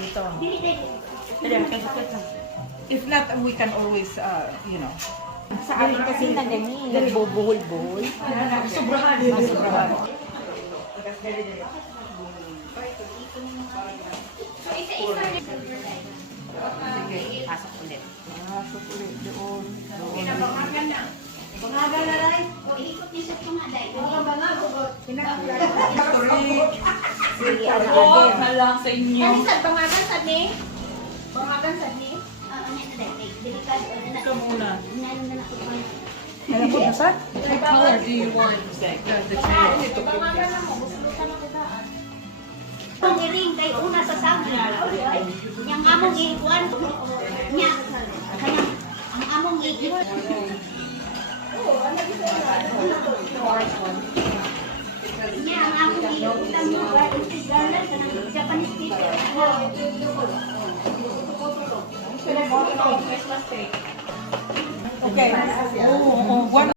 Dito. If not, we can always, you know. Sa amin kasi na ganyan. Bubuhol-buhol. Sobrahan. Sobrahan. Sige, pasok ulit. Pasok ulit doon. Bangagan na rin. O, ikot niyo sa pangaday. Sige, Huwag na lang sa inyo. Ano sa bangagan sa ni? Bangagan sa ni? Ano na dahil? Delikado. Ikaw muna. Inaano na ako pa. Alam mo na sa? What color do you want? The chair. Bangagan na mo. Buslutan ako daan. Ang iring kay una sa saging. Yang among iikuan. Nya. Kanyang ang among iikuan. Nya ang among iikutan mo ba? Isigalan ka ng Japanese people. Okay. Oo, one